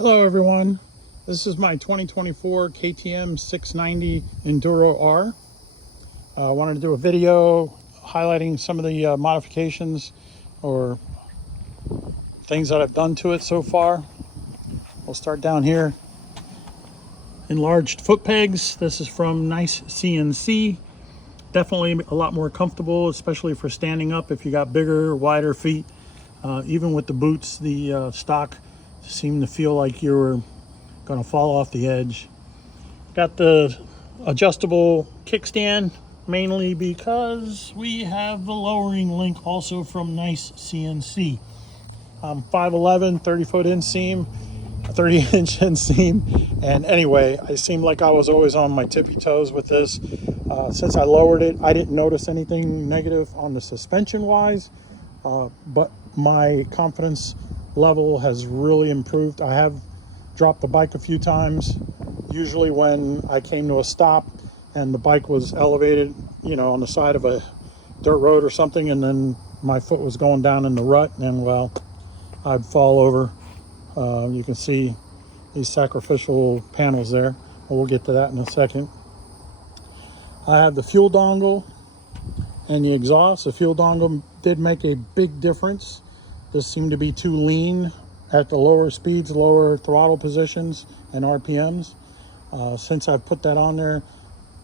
Hello everyone, this is my 2024 KTM 690 Enduro R. I wanted to do a video highlighting some of the modifications or things that I've done to it so far. We'll start down here. Enlarged foot pegs. This is from Nice CNC. Definitely a lot more comfortable, especially for standing up if you got bigger, wider feet. Even with the boots, the stock seemed to feel like you were going to fall off the edge. Got the adjustable kickstand, mainly because we have the lowering link also from Nice CNC. 5'11", 30-foot inseam, 30-inch inseam, and anyway, I seemed like I was always on my tippy toes with this. Since I lowered it, I didn't notice anything negative on the suspension wise, but my confidence level has really improved. I have dropped the bike a few times, usually when I came to a stop and the bike was elevated, you know, on the side of a dirt road or something, and then my foot was going down in the rut, and well, I'd fall over. You can see these sacrificial panels there. We'll get to that in a second. I have the fuel dongle and the exhaust. The fuel dongle did make a big difference. This seemed to be too lean at the lower speeds, lower throttle positions and RPMs. Since I've put that on there,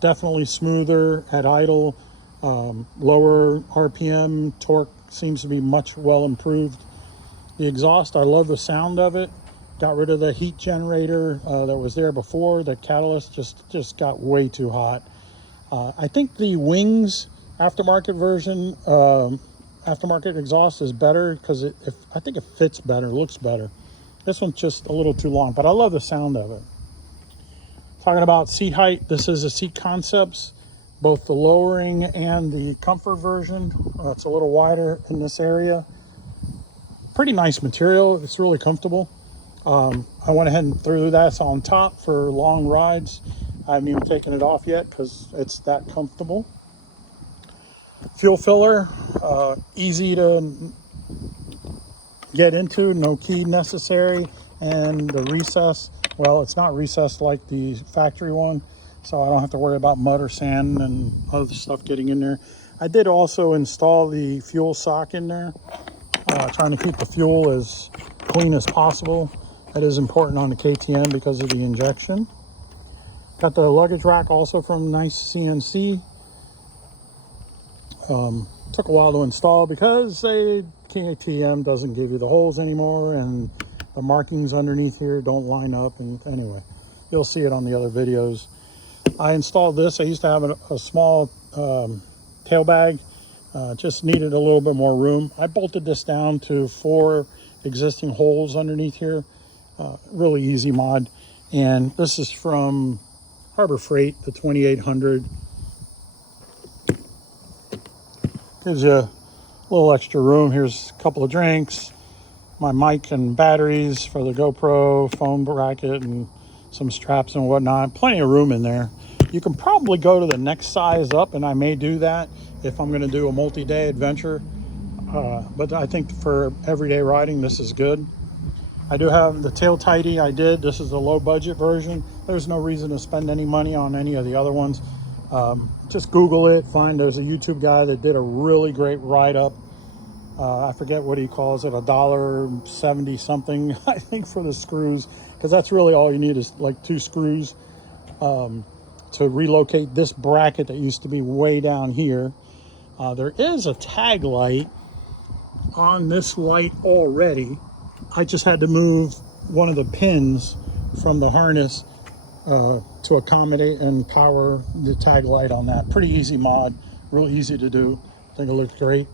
definitely smoother at idle, lower RPM, torque seems to be much well improved. The exhaust, I love the sound of it. Got rid of the heat generator that was there before. The catalyst just got way too hot. I think the Wings aftermarket version, aftermarket exhaust is better because I think it fits better, looks better. This one's just a little too long, but I love the sound of it. Talking about seat height, this is a Seat Concepts, both the lowering and the comfort version. It's a little wider in this area. Pretty nice material, it's really comfortable. I went ahead and threw that on top for long rides. I haven't even taken it off yet because it's that comfortable. Fuel filler, easy to get into, no key necessary, and the recess, well, it's not recessed like the factory one, so I don't have to worry about mud or sand and other stuff getting in there. I did also install the fuel sock in there, trying to keep the fuel as clean as possible. That is important on the KTM because of the injection. Got the luggage rack also from Nice CNC. Took a while to install because KTM doesn't give you the holes anymore, and the markings underneath here don't line up. And anyway, you'll see it on the other videos. I installed this. I used to have a small tail bag. Just needed a little bit more room. I bolted this down to 4 existing holes underneath here. Really easy mod. And this is from Harbor Freight, the 2800. Gives you a little extra room. Here's a couple of drinks, my mic and batteries for the GoPro, phone bracket, and some straps and whatnot. Plenty of room in there. You can probably go to the next size up, and I may do that if I'm going to do a multi-day adventure. But I think for everyday riding, this is good. I do have the tail tidy. This is the low budget version. There's no reason to spend any money on any of the other ones. Just Google it, there's a YouTube guy that did a really great write-up. I forget what he calls it, $1.70 something, I think, for the screws, because that's really all you need is like 2 screws to relocate this bracket that used to be way down here. There is a tag light on this light already. I just had to move one of the pins from the harness to accommodate and power the tag light on that. Pretty easy mod, real easy to do. I think it looks great.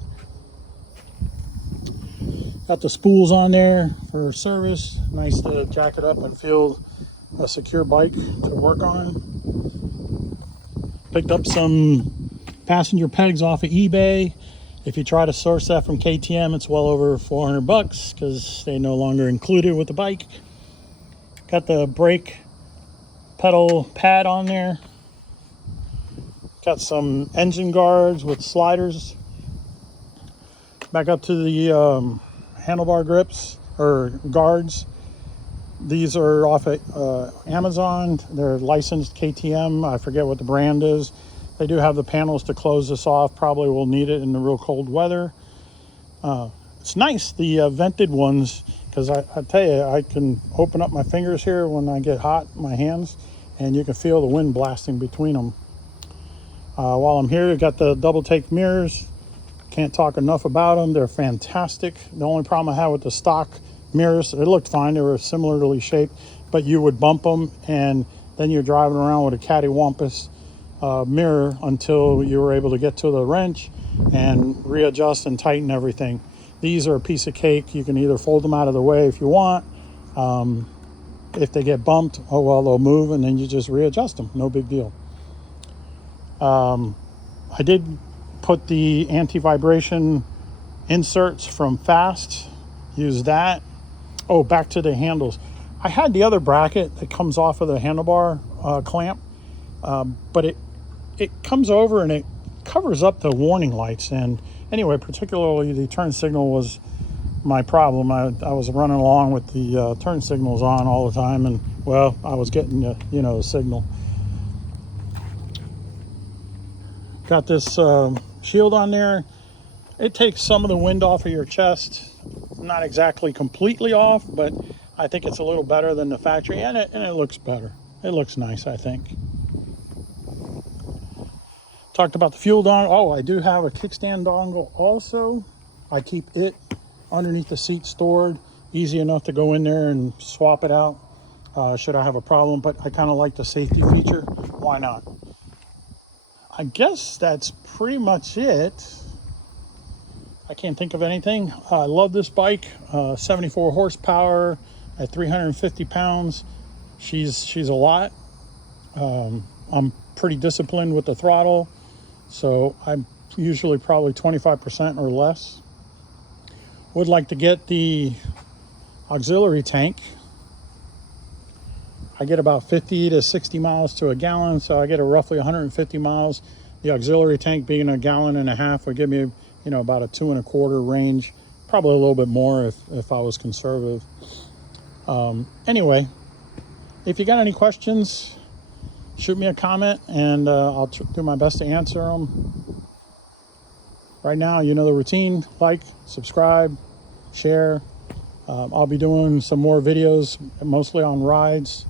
Got the spools on there for service. Nice to jack it up and feel a secure bike to work on. Picked up some passenger pegs off of eBay. If you try to source that from KTM, it's well over $400 because they no longer included with the bike. Got the brake pedal pad on there. Got some engine guards with sliders. Back up to the handlebar grips or guards. These are off at Amazon. They're licensed KTM. I forget what the brand is. They do have the panels to close this off. Probably will need it in the real cold weather. It's nice, the vented ones, because I tell you, I can open up my fingers here when I get hot, my hands, and you can feel the wind blasting between them. While I'm here, I got the double take mirrors. Can't talk enough about them. They're fantastic. The only problem I had with the stock mirrors, it looked fine. They were similarly shaped, but you would bump them, and then you're driving around with a cattywampus mirror until you were able to get to the wrench and readjust and tighten everything. These are a piece of cake. You can either fold them out of the way if you want. If they get bumped, oh well, they'll move, and then you just readjust them. No big deal. I did put the anti-vibration inserts from Fast. Use that. Oh, back to the handles. I had the other bracket that comes off of the handlebar clamp, but it comes over and it covers up the warning lights. And anyway, particularly the turn signal was my problem. I was running along with the turn signals on all the time, and well, I was getting the signal. Got this shield on there. It takes some of the wind off of your chest. Not exactly completely off, but I think it's a little better than the factory, and it looks better. It looks nice, I think. Talked about the fuel dongle. Oh, I do have a kickstand dongle also. I keep it underneath the seat stored. Easy enough to go in there and swap it out should I have a problem, but I kind of like the safety feature. Why not? I guess that's pretty much it. I can't think of anything. I love this bike. 74 horsepower at 350 pounds. She's a lot. I'm pretty disciplined with the throttle, so I'm usually probably 25% or less. Would like to get the auxiliary tank. I get about 50 to 60 miles to a gallon, so I get a roughly 150 miles. The auxiliary tank being 1.5 gallons would give me, about a 2.25 range, probably a little bit more if I was conservative. Anyway, if you got any questions, shoot me a comment, and I'll do my best to answer them. Right now, you know the routine: like, subscribe, share. I'll be doing some more videos, mostly on rides.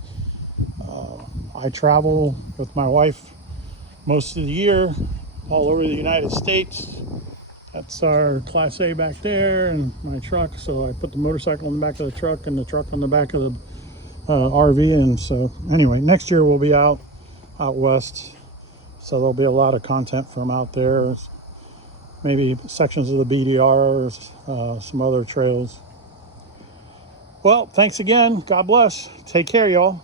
I travel with my wife most of the year, all over the United States. That's our Class A back there, and my truck. So I put the motorcycle in the back of the truck and the truck on the back of the RV. And so anyway, next year we'll be out west. So there'll be a lot of content from out there. Maybe sections of the BDRs, some other trails. Well, thanks again. God bless. Take care, y'all.